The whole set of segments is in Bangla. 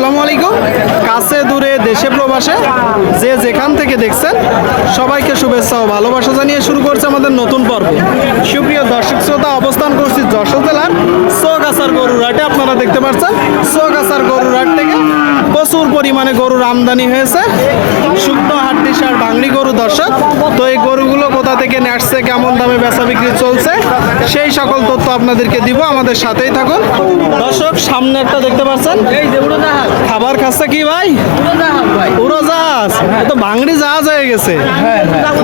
আসসালামু আলাইকুম। কাছে দূরে দেশে প্রবাসে যে যেখান থেকে দেখছেন, সবাইকে শুভেচ্ছা ও ভালোবাসা জানিয়ে শুরু করছে আমাদের নতুন পর্ব। সুপ্রিয় দর্শক শ্রোতা, অবস্থান করছি যশোর জেলার সোগাছার গরুরহাটে আপনারা দেখতে পাচ্ছেন সোগাছার গরুরহাট থেকে প্রচুর পরিমাণে গরুর আমদানি হয়েছে। শুকনো হাড্ডি সার বাংলি গরু দর্শক। তো এই গরুগুলো কোথা থেকে নেটছে কেমন দামে বেচা বিক্রি চলছে সেই সকল তথ্য আপনাদেরকে দিব আমাদের সাথেই থাকুন। দর্শক সামনে একটা দেখতে পাচ্ছেন? খাবার খাচ্ছে কি ভাই? উড়োজাহাজ তো ভাঙড়ি জাহাজ হয়ে গেছে।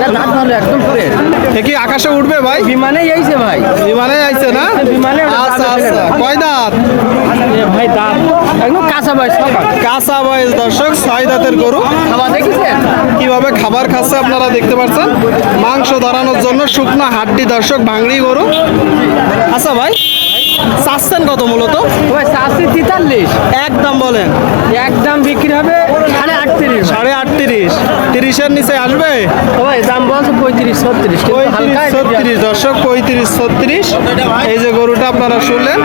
একদম ফ্রেশ এ কি আকাশে উঠবে ভাই? বিমানে আইছে ভাই। বিমানে আইছে না? বিমানে আচ্ছা আচ্ছা। কয় দাঁত? ভাই একদম কাঁচা কাঁচা বয়স দর্শক ছয় দাঁতের গরু। খাবার দেখেছেন? কীভাবে খাবার খাচ্ছে আপনারা দেখতে পাচ্ছেন? মাংস ধরানোর জন্য শুকনো হাড্ডি দর্শক ভাঙড়ি গরু। আচ্ছা ভাই চাচ্ছেন কত মূলত? ওই চাষি তেতাল্লিশ। একদম বলেন। একদম বিক্রি হবে সাড়ে আটত্রিশ। সাড়ে আটত্রিশ। তিরিশের নিচে আসবে? ওই দাম বলছে পঁয়ত্রিশ ছত্রিশ ছত্রিশ দর্শক পঁয়ত্রিশ ছত্রিশ। এই যে গরুটা আপনারা শুনলেন।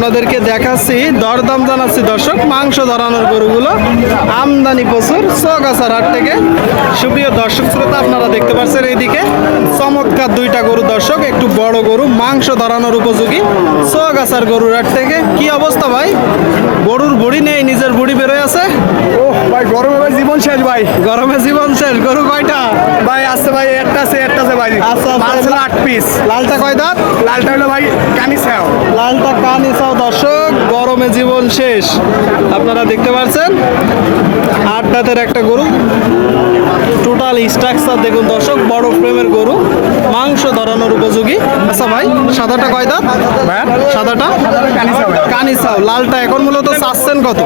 আপনাদেরকে দেখাচ্ছি, দরদাম জানাচ্ছি দর্শক, মাংস ধরানোর গরুগুলো, আমদানি প্রচুর, চৌগাছার হাট থেকে। সুপ্রিয় দর্শক শ্রোতা, আপনারা দেখতে পাচ্ছেন এইদিকে চমৎকার দুইটা গরু দর্শক, একটু বড় গরু, মাংস ধরানোর উপযোগী চৌগাছার গরুর হাট থেকে। কি অবস্থা ভাই? গরুর বুড়ি নেই, নিজের বুড়ি বেরোয় আছে? ও ভাই, গরমে ভাই গরমে জীবন শেষ গরু কয়টা? ভাই আছে ভাই একটা আছে একটা আছে ভাই। আচ্ছা, আচ্ছা। মাল ছিল আট পিস লালটা কয় দাঁত? লালটা হলো ভাই কানি ছাও। লালটা কানি চাও দর্শক গরমে জীবন শেষ। আপনারা দেখতে পাচ্ছেন? আট দাঁতের একটা গরু। টোটাল স্ট্রাকচার দেখুন দর্শক বড় প্রেমের গরু। মাংস ধরানোর উপযোগী। আচ্ছা ভাই সাদাটা কয় দাঁত সাদাটা? কানি চাও ভাই। কানি চাও লালটা এখন মূলত চাচ্ছেন কত?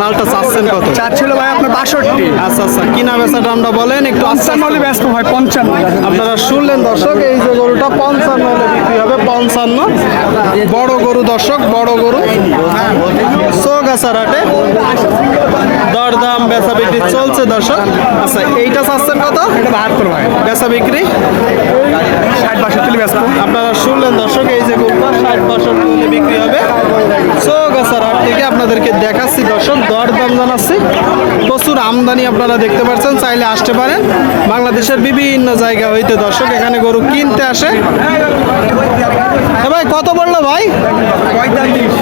লালটা চাচ্ছেন কত? চার ছিল ভাই আপনার বাষট্টি। আচ্ছা আচ্ছা। কিনা বেচা দামটা বলেন একটু আস্তে হলে ব্যস্ত ভাই পঞ্চান্ন। আপনারা শুনলেন দর্শক এই যে গরুটা পঞ্চান্ন হলে বিক্রি হবে পঞ্চান্ন। বড় গরু দর্শক বড় গরু। বেচা বিক্রি চলছে দর্শক। আচ্ছা এইটা চাচ্ছেন কত এটা বাহাত্তর ভাই। বেচা বিক্রি? ষাট বাষট্টি আপনারা শুনলেন দর্শক এই যে কুকুর ষাট বাষট্টি হলে বিক্রি হবে চৌগাছার হাট থেকে আপনাদেরকে দেখাচ্ছি, দর্শক, দরদাম জানাচ্ছি। প্রচুর আমদানি আপনারা দেখতে পাচ্ছেন, চাইলে আসতে পারেন। বাংলাদেশের বিভিন্ন জায়গা হইতে দর্শক এখানে গরু কিনতে আসে। ভাই, কত বলল ভাই?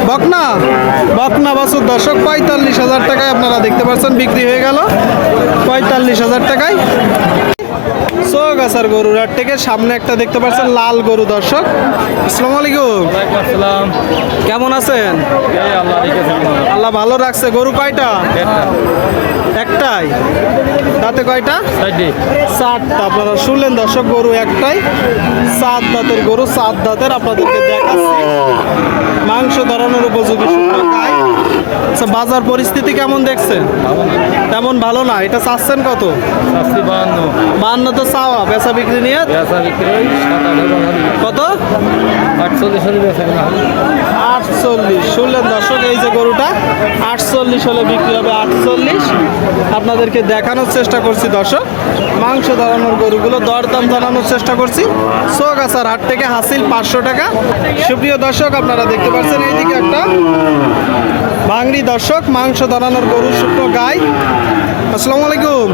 বকনা? বকনা বাসুর দর্শক, পঁয়তাল্লিশ হাজার টাকায় আপনারা দেখতে পাচ্ছেন, বিক্রি হয়ে গেল। পঁয়তাল্লিশ হাজার টাকায়। চৌগাছার গরুর হাট থেকে সামনে একটা দেখতে পাচ্ছেন লাল গরু দর্শক। আসসালামু আলাইকুম। আসসালাম। কেমন আছেন? আল্লাহ ভালো। রাখছে। গরু কয়টা? একটাই। তাতে কয়টা? চারটা। আপনারা শুনলেন দর্শক গরু একটাই। সাত দাঁতের গরু সাত দাঁতের আপনাদেরকে দেখাচ্ছি। মাংস ধরানোর উপযোগী শুকনো খায় আচ্ছা বাজার পরিস্থিতি কেমন দেখছেন? তেমন ভালো না এটা চাচ্ছেন কত? বাহান্ন। বান্ন তো চাওয়া বেচা বিক্রি নিয়ে? বেচা বিক্রি কত? আটচল্লিশ হলে বেচা আটচল্লিশ শুনলেন দর্শক এই যে গরুটা আটচল্লিশ হলে বিক্রি হবে আটচল্লিশ। আপনাদেরকে দেখানোর চেষ্টা করছি দর্শক মাংস ধরানোর গরুগুলো দরদাম জানানোর চেষ্টা করছি। সোগাছার হাট থেকে হাসিল পাঁচশো টাকা। সুপ্রিয় দর্শক আপনারা দেখতে পাচ্ছেন এইদিকে একটা ভাঙড়ি দর্শক মাংস ধরানোর গরু শুকনো গাই। আসসালামু আলাইকুম।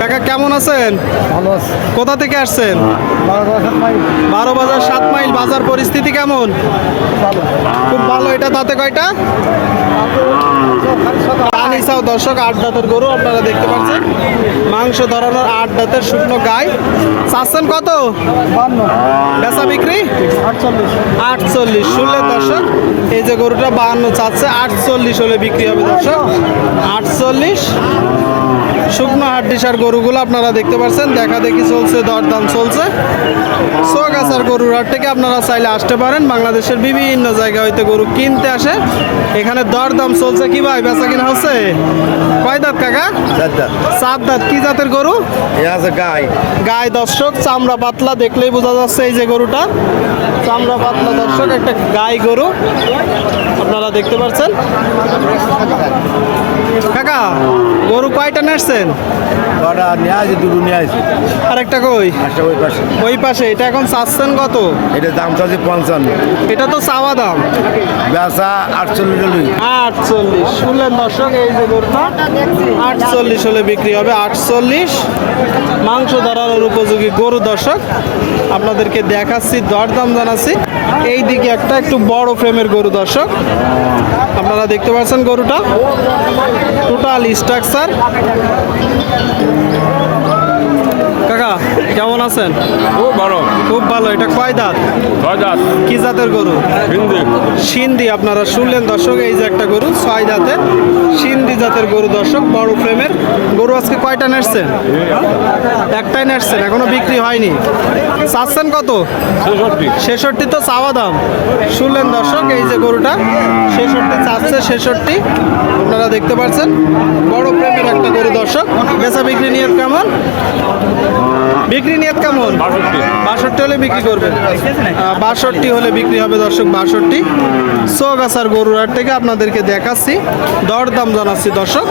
কাকা কেমন আছেন? ভালো আছি। কোথা থেকে আসছেন? বারো বাজার সাত মাইল। বাজার পরিস্থিতি কেমন? খুব ভালো। এটা তাতে কয়টা? আনিসাও দর্শক আট দাঁতের গরু আপনারা দেখতে পাচ্ছেন। মাংস ধরানোর আট দাঁতের শুকনো গাই। চাচ্ছেন কত? বেচা বিক্রি? আটচল্লিশ। শুনলে দর্শক এই যে গরুটা বাহান্ন চাচ্ছে আটচল্লিশ হলে বিক্রি হবে দর্শক। আটচল্লিশ। শুকনো হাড্ডিসার গরুগুলো আপনারা দেখতে পাচ্ছেন। দেখা দেখি চলছে দরদাম চলছে। সোগাছার গরুর হাট থেকে আপনারা চাইলে আসতে পারেন। বাংলাদেশের বিভিন্ন জায়গা হইতে গরু কিনতে আসে। এখানে দরদাম চলছে কি ভাই বেচা কিনা হচ্ছে? কয় দাঁত কাকা? সাত দাঁত। কি জাতের গরু? গাই। গায়ে দর্শক চামড়া পাতলা দেখলেই বোঝা যাচ্ছে এই যে গরুটা। চামড়া পাতলা দর্শক একটা গাই গরু। আপনারা দেখতে পাচ্ছেন। কাকা গরু কয়টা নেসছেন কটা নিয়ে আছে দুটো নিয়ে আছে আর একটা কই ওই পাশে। ওই পাশে এটা এখন চাচ্ছেন কত? এটা দাম চাচ্ছে পঞ্চান্ন। এটা তো চাওয়া দাম। বেচা আটচল্লিশ হলই আটচল্লিশ। শুনলেন দর্শক এই যে গরুটা আটচল্লিশ হলে বিক্রি হবে আটচল্লিশ। মাংস ধরানোর উপযোগী গরু দর্শক আপনাদেরকে দেখাচ্ছি দরদাম জানাচ্ছি। এই দিকে একটা একটু বড় ফ্রেমের গরু দর্শক। আপনারা দেখতে পাচ্ছেন গরুটা। টোটাল স্ট্রাকচার কাকা কেমন আছেন? খুব ভালো। খুব ভালো এটা কয় দাঁত? ছয় দাঁত। কি জাতের গরু? হিন্দি সিন্ধি আপনারা শুনলেন দর্শক এই যে একটা গরু ছয় জাতের সিন্ধি জাতের গরু দর্শক বড় ফ্রেমের। গরু আজকে কয়টা নেসছেন একটাই নেসছেন এখনও বিক্রি হয়নি। চাচ্ছেন কত? ছেষট্টি। তো চাওয়া দাম। শুনলেন দর্শক এই যে গরুটা ছেষট্টি চাচ্ছে ছেষট্টি। আপনারা দেখতে পাচ্ছেন বড় প্রেমের একটা গরু দর্শক। বেচা বিক্রি নিয়ত কেমন? বিক্রি নিয়ত কেমন? বাষট্টি। হলে বিক্রি করবেন। বাষট্টি হলে বিক্রি হবে দর্শক বাষট্টি। সোগাছার গরুর হাট থেকে আপনাদেরকে দেখাচ্ছি। দরদাম জানাচ্ছি দর্শক।